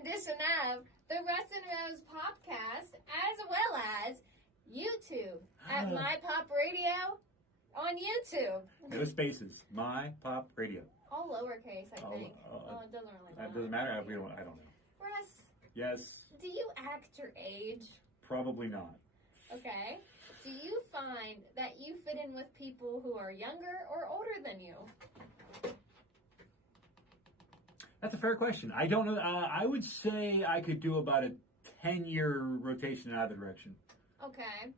edition of the Russ and Rose podcast, as well as YouTube at My Pop Radio on YouTube. No spaces. My Pop Radio. All lowercase, I think. It doesn't really matter. That doesn't matter. I don't know. Russ, Yes. do you act your age? Probably not. Okay. Do you find that you fit in with people who are younger or older than you? That's a fair question. I don't know. I would say I could do about a 10-year rotation in either direction. Okay.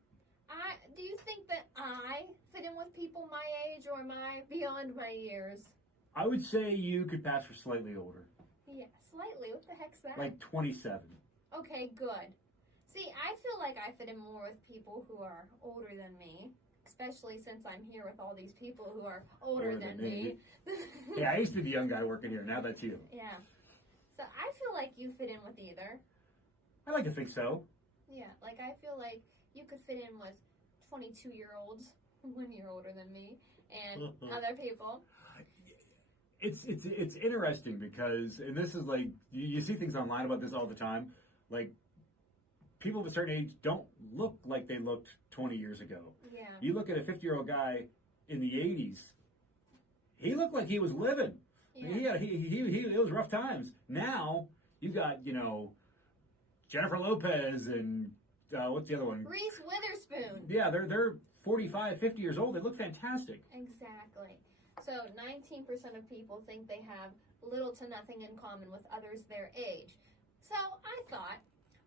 Do you think that I fit in with people my age, or am I beyond my years? I would say you could pass for slightly older. Yeah, slightly. What the heck's that? Like 27. Okay, good. See, I feel like I fit in more with people who are older than me, especially since I'm here with all these people who are older than me. Yeah, I used to be a young guy working here. Now that's you. Yeah. So I feel like you fit in with either. I like to think so. Yeah, like I feel like you could fit in with 22-year-olds, 1 year older than me, and other people. It's interesting because, and this is like, you see things online about this all the time, like people of a certain age don't look like they looked 20 years ago. Yeah. You look at a 50-year-old guy in the 80s, he looked like he was living. Yeah. It was rough times. Now, you got, Jennifer Lopez and, what's the other one? Reese Witherspoon. Yeah, they're 45, 50 years old. They look fantastic. Exactly. So 19% of people think they have little to nothing in common with others their age. So I thought,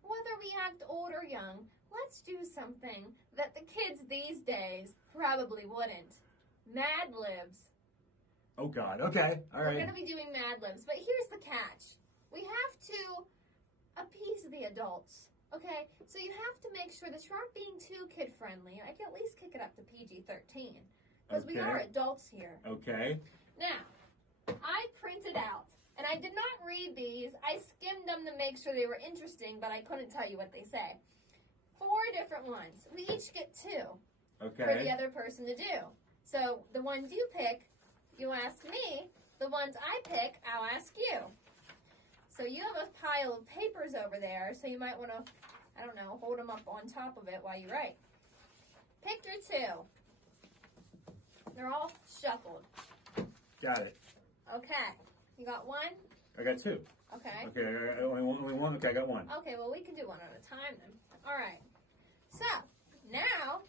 whether we act old or young, let's do something that the kids these days probably wouldn't. Mad Libs. Oh, God. Okay. All right. We're going to be doing Mad Libs, but here's the catch. We have to appease the adults, okay? So you have to make sure that you aren't being too kid-friendly. I can at least kick it up to PG-13, because we are adults here. Okay. Now, I printed out, and I did not read these. I skimmed them to make sure they were interesting, but I couldn't tell you what they say. 4 different ones. We each get 2 for the other person to do. So the ones you pick, you ask me. The ones I pick, I'll ask you. So you have a pile of papers over there, so you might want to, hold them up on top of it while you write. Pick your 2. They're all shuffled. Got it. Okay. You got 1? I got 2. Okay. Okay, only one? Okay, I got 1. Okay, well, we can do one at a time then. All right. So, now,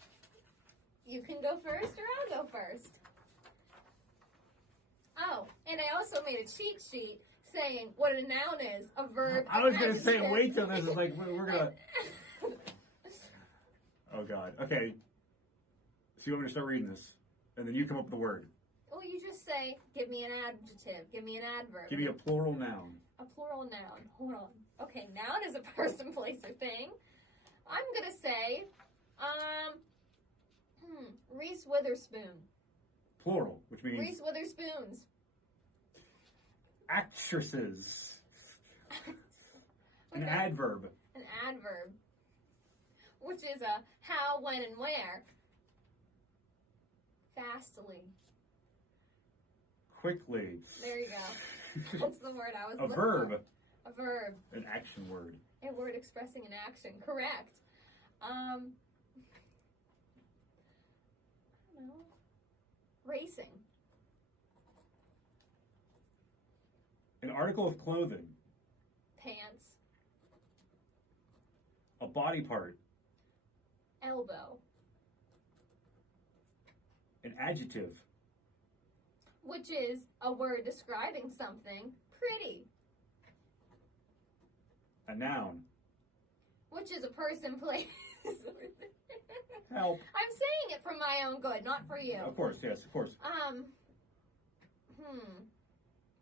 you can go first or I'll go first. Oh, and I also made a cheat sheet saying what a noun is, a verb. I was going to say, wait till this is like, we're going to... Oh, God. Okay. So you want me to start reading this? And then you come up with the word. Well, you just say, give me an adjective, give me an adverb. Give me a plural noun. A plural noun. Hold on. Okay, noun is a person, place, or thing. I'm going to say, Reese Witherspoon. Plural, which means... Reese Witherspoons. Actresses. An Okay. adverb. An adverb. Which is a how, when, and where. Fastly. Quickly. There you go. That's the word I was looking verb. For. A verb. An action word. A word expressing an action. Correct. I don't know. Racing. An article of clothing. Pants. A body part. Elbow. An adjective. Which is a word describing something pretty. A noun. Which is a person, place. Help. I'm saying it for my own good, not for you. Of course, yes, of course.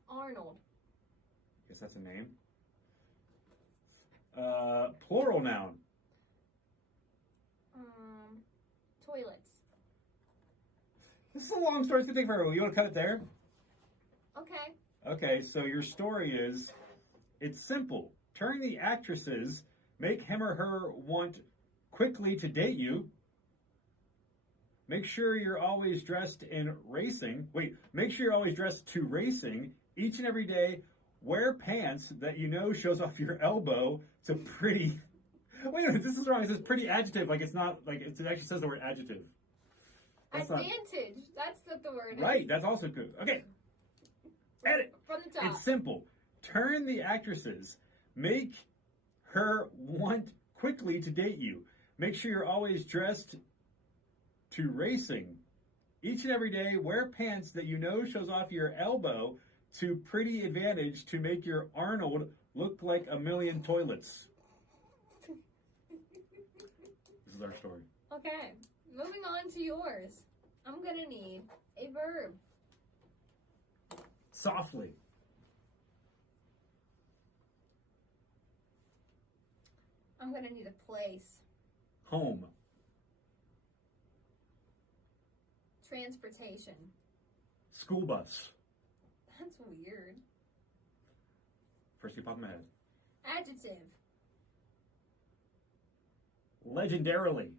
Arnold. Guess that's a name. Plural noun. Toilets. This is a long story. It's going to take forever. You want to cut it there? Okay. Okay, so your story is, it's simple. Turn the actresses, make him or her want quickly to date you. Make sure you're always dressed in racing. Make sure you're always dressed to racing each and every day Wear pants that you know shows off your elbow to pretty. Wait a minute, this is wrong. It says pretty adjective. Like it's not like it actually says the word adjective. That's Advantage. That's what the word is. Right. That's also good. Okay. Edit. From the top. It's simple. Turn the actresses. Make her want quickly to date you. Make sure you're always dressed to racing. Each and every day, wear pants that you know shows off your elbow to pretty advantage to make your Arnold look like a million toilets. This is our story. Okay, moving on to yours. I'm going to need a verb. Softly. I'm going to need a place. Home. Transportation. School bus. That's weird. First you pop in my head. Adjective. Legendarily.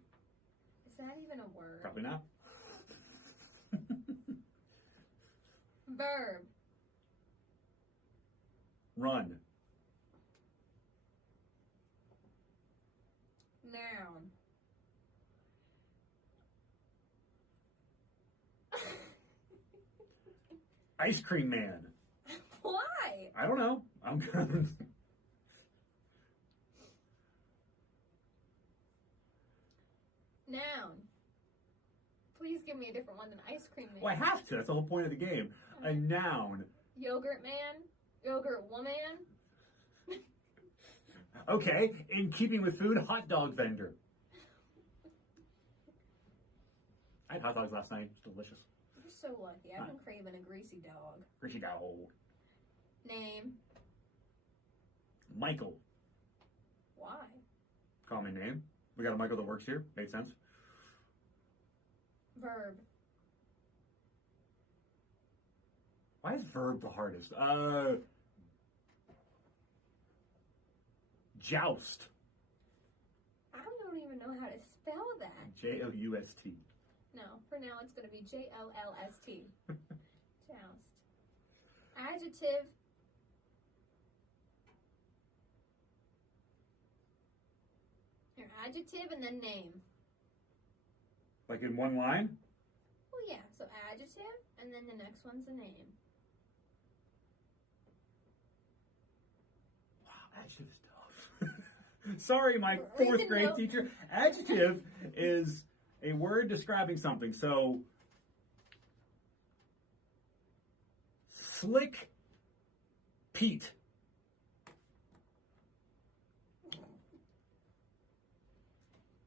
Is that even a word? Probably not. Verb. Run. Noun. Ice cream man. Why? I don't know. I'm gonna. Noun. Please give me a different one than ice cream man. Well, I have to. That's the whole point of the game. A noun. Yogurt man. Yogurt woman. Okay. In keeping with food, hot dog vendor. I had hot dogs last night. It's delicious. You're so lucky. I've been craving a greasy dog. Greasy dog. Name. Michael. Why? Common name. We got a Michael that works here. Made sense. Verb. Why is verb the hardest? Joust. I don't even know how to spell that. Joust. No, for now it's going to be Jolst. Joust. Adjective. Your adjective and then name. Like in one line? Oh yeah, so adjective and then the next one's a name. Wow, adjective is tough. Sorry, my fourth grade teacher. Adjective is a word describing something. So, slick Pete.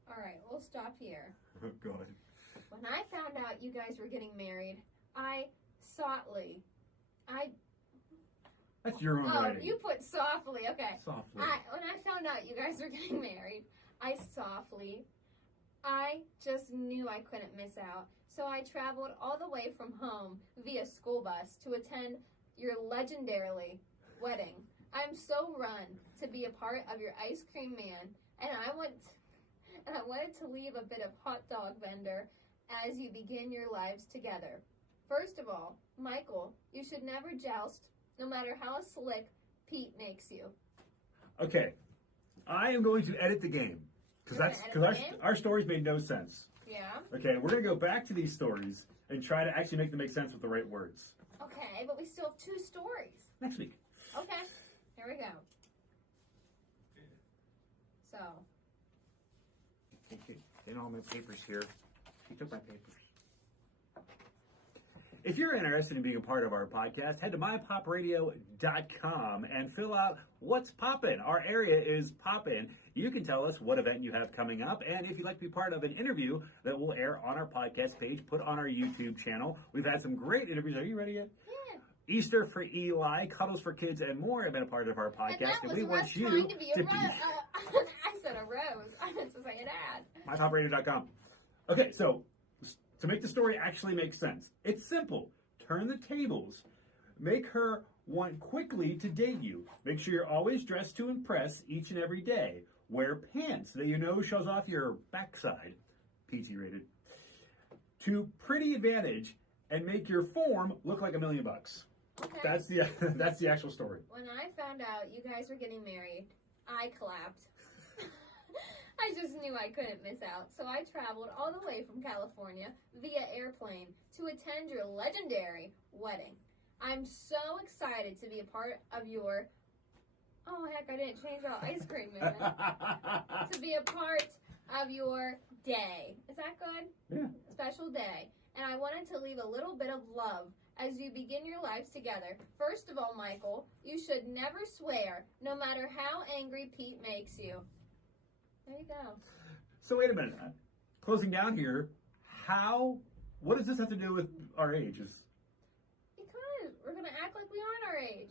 All right, we'll stop here. Oh, God. When I found out you guys were getting married, That's your own Oh, writing. you put softly. Okay. Softly. When I found out you guys were getting married, I just knew I couldn't miss out. So I traveled all the way from home via school bus to attend your legendarily wedding. I'm so run to be a part of your ice cream man, and I wanted to leave a bit of hot dog vendor as you begin your lives together. First of all, Michael, you should never joust, no matter how slick Pete makes you. Okay, I am going to edit the game because our stories made no sense. Yeah. Okay, we're gonna go back to these stories and try to actually make them make sense with the right words. Okay, but we still have 2 stories. Next week. Okay, here we go. So. In all my papers here. He took my papers. If you're interested in being a part of our podcast, head to mypopradio.com and fill out what's poppin'. Our area is poppin'. You can tell us what event you have coming up, and if you'd like to be part of an interview that will air on our podcast page, put on our YouTube channel. We've had some great interviews. Are you ready yet? Yeah. Easter for Eli, Cuddles for Kids, and more have been a part of our podcast, and we want you to be. I said a rose. I meant to say an ad. mypopradio.com. Okay, so to make the story actually make sense, it's simple. Turn the tables. Make her want quickly to date you. Make sure you're always dressed to impress each and every day. Wear pants that you know shows off your backside. PG rated. To pretty advantage and make your form look like $1 million. Okay. That's the actual story. When I found out you guys were getting married, I clapped. I just knew I couldn't miss out, so I traveled all the way from California via airplane to attend your legendary wedding. I'm so excited to be a part of your... Oh, heck, I didn't change our ice cream, man. To be a part of your day. Is that good? Yeah. Special day. And I wanted to leave a little bit of love as you begin your lives together. First of all, Michael, you should never swear, no matter how angry Pete makes you. There you go. So wait a minute. Closing down here, what does this have to do with our ages? Because we're going to act like we aren't our age.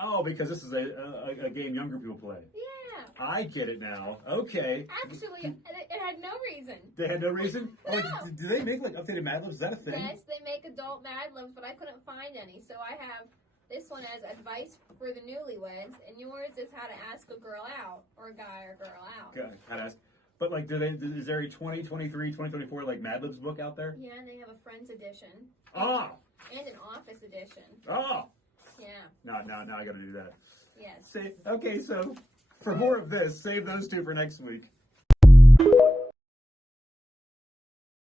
Oh, because this is a game younger people play. Yeah. I get it now. Okay. Actually, it had no reason. They had no reason? No. Oh, do they make like updated Mad Libs? Is that a thing? Yes, they make adult Mad Libs, but I couldn't find any. So I have this one as advice for the newlyweds, and yours is how to ask a girl out, or a guy or girl out. Okay, how to ask. But like, is there a 2023, 2024 like Mad Libs book out there? Yeah, and they have a Friends edition. Oh! And an Office edition. Oh! Yeah. Now I got to do that. Yes. Okay, so for more of this, save those two for next week.